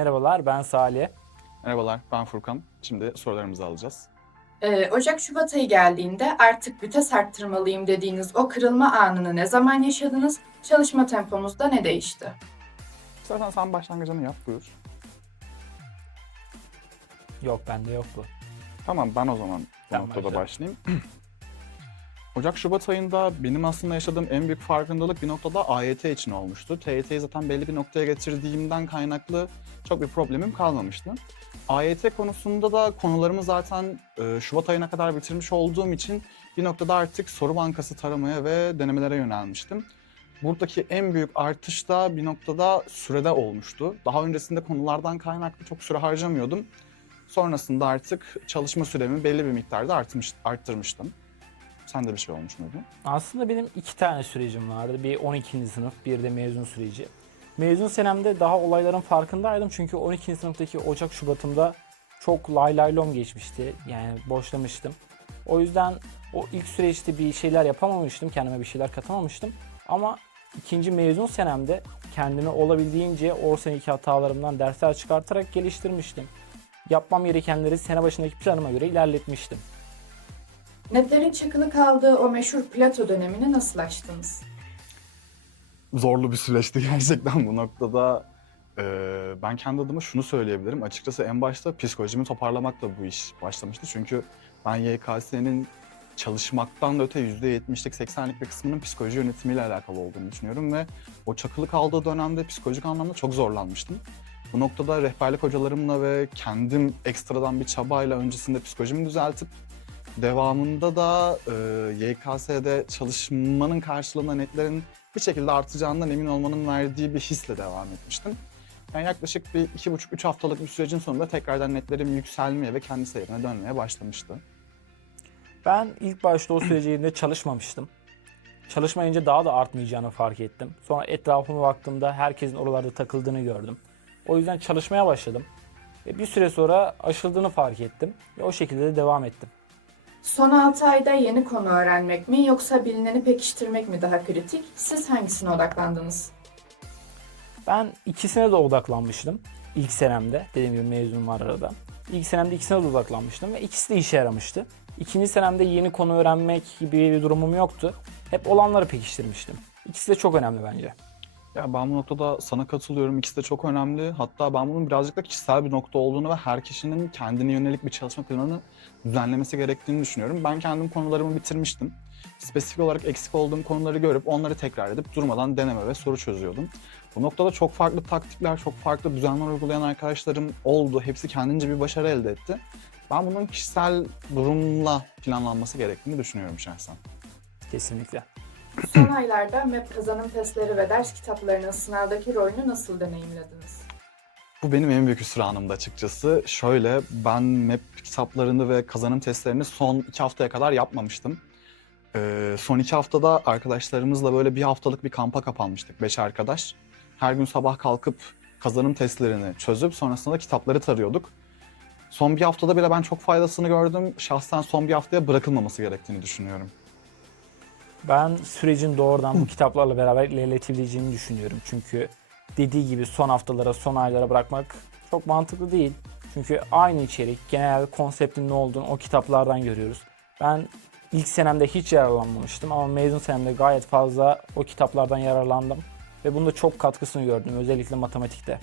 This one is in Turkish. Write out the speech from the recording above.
Merhabalar ben Salih. Merhabalar, ben Furkan. Şimdi sorularımızı alacağız. Ee, Ocak-Şubat ayı geldiğinde artık vites arttırmalıyım dediğiniz o kırılma anını ne zaman yaşadınız? Çalışma tempomuzda ne değişti? Zaten sen başlangıcını yap, buyur. Yok bende yok bu. Tamam, ben o zaman bu Sen noktada başla. başlayayım. Ocak-Şubat ayında benim aslında yaşadığım en büyük farkındalık bir noktada AYT için olmuştu. TYT'yi zaten belli bir noktaya getirdiğimden kaynaklı çok bir problemim kalmamıştı. AYT konusunda da konularımı zaten e, Şubat ayına kadar bitirmiş olduğum için bir noktada artık soru bankası taramaya ve denemelere yönelmiştim. Buradaki en büyük artış da bir noktada sürede olmuştu. Daha öncesinde konulardan kaynaklı çok süre harcamıyordum. Sonrasında artık çalışma süremi belli bir miktarda artmış, arttırmıştım. Sende bir şey olmuş muydu? Aslında benim iki tane sürecim vardı. Bir 12. sınıf, bir de mezun süreci. Mezun senemde daha olayların farkındaydım. Çünkü 12. sınıftaki Ocak Şubat'ımda çok lay lay lom geçmişti. Yani boşlamıştım. O yüzden o ilk süreçte bir şeyler yapamamıştım. Kendime bir şeyler katamamıştım. Ama ikinci mezun senemde kendimi olabildiğince o seneki hatalarımdan dersler çıkartarak geliştirmiştim. Yapmam gerekenleri sene başındaki planıma göre ilerletmiştim. Netlerin çakılı kaldığı o meşhur plato dönemini nasıl aştınız? Zorlu bir süreçti gerçekten bu noktada. Ee, ben kendi adıma şunu söyleyebilirim. Açıkçası en başta psikolojimi toparlamakla bu iş başlamıştı. Çünkü ben YKS'nin çalışmaktan da öte %70'lik 80'lik bir kısmının psikoloji yönetimiyle alakalı olduğunu düşünüyorum ve o çakılı kaldığı dönemde psikolojik anlamda çok zorlanmıştım. Bu noktada rehberlik hocalarımla ve kendim ekstradan bir çabayla öncesinde psikolojimi düzeltip devamında da e, YKS'de çalışmanın karşılığında netlerin bir şekilde artacağından emin olmanın verdiği bir hisle devam etmiştim. Yani yaklaşık bir iki buçuk, üç haftalık bir sürecin sonunda tekrardan netlerim yükselmeye ve kendi seyrine dönmeye başlamıştı. Ben ilk başta o sürecinde çalışmamıştım. Çalışmayınca daha da artmayacağını fark ettim. Sonra etrafıma baktığımda herkesin oralarda takıldığını gördüm. O yüzden çalışmaya başladım. Ve bir süre sonra aşıldığını fark ettim. Ve o şekilde de devam ettim. Son 6 ayda yeni konu öğrenmek mi yoksa bilineni pekiştirmek mi daha kritik? Siz hangisine odaklandınız? Ben ikisine de odaklanmıştım. İlk senemde. Dediğim gibi mezun var arada. İlk senemde ikisine de odaklanmıştım ve ikisi de işe yaramıştı. İkinci senemde yeni konu öğrenmek gibi bir durumum yoktu. Hep olanları pekiştirmiştim. İkisi de çok önemli bence. Ya ben bu noktada sana katılıyorum. İkisi de çok önemli. Hatta ben bunun birazcık da kişisel bir nokta olduğunu ve her kişinin kendine yönelik bir çalışma planını düzenlemesi gerektiğini düşünüyorum. Ben kendim konularımı bitirmiştim. Spesifik olarak eksik olduğum konuları görüp onları tekrar edip durmadan deneme ve soru çözüyordum. Bu noktada çok farklı taktikler, çok farklı düzenler uygulayan arkadaşlarım oldu. Hepsi kendince bir başarı elde etti. Ben bunun kişisel durumla planlanması gerektiğini düşünüyorum şahsen. Kesinlikle. Son aylarda MEP kazanım testleri ve ders kitaplarının sınavdaki rolünü nasıl deneyimlediniz? Bu benim en büyük hüsranımdı açıkçası. Şöyle ben MEP kitaplarını ve kazanım testlerini son iki haftaya kadar yapmamıştım. Ee, son iki haftada arkadaşlarımızla böyle bir haftalık bir kampa kapanmıştık beş arkadaş. Her gün sabah kalkıp kazanım testlerini çözüp sonrasında da kitapları tarıyorduk. Son bir haftada bile ben çok faydasını gördüm. Şahsen son bir haftaya bırakılmaması gerektiğini düşünüyorum. Ben sürecin doğrudan bu kitaplarla beraber ilerletileceğini düşünüyorum. Çünkü dediği gibi son haftalara, son aylara bırakmak çok mantıklı değil. Çünkü aynı içerik, genel konseptin ne olduğunu o kitaplardan görüyoruz. Ben ilk senemde hiç yararlanmamıştım ama mezun senemde gayet fazla o kitaplardan yararlandım. Ve bunda çok katkısını gördüm özellikle matematikte.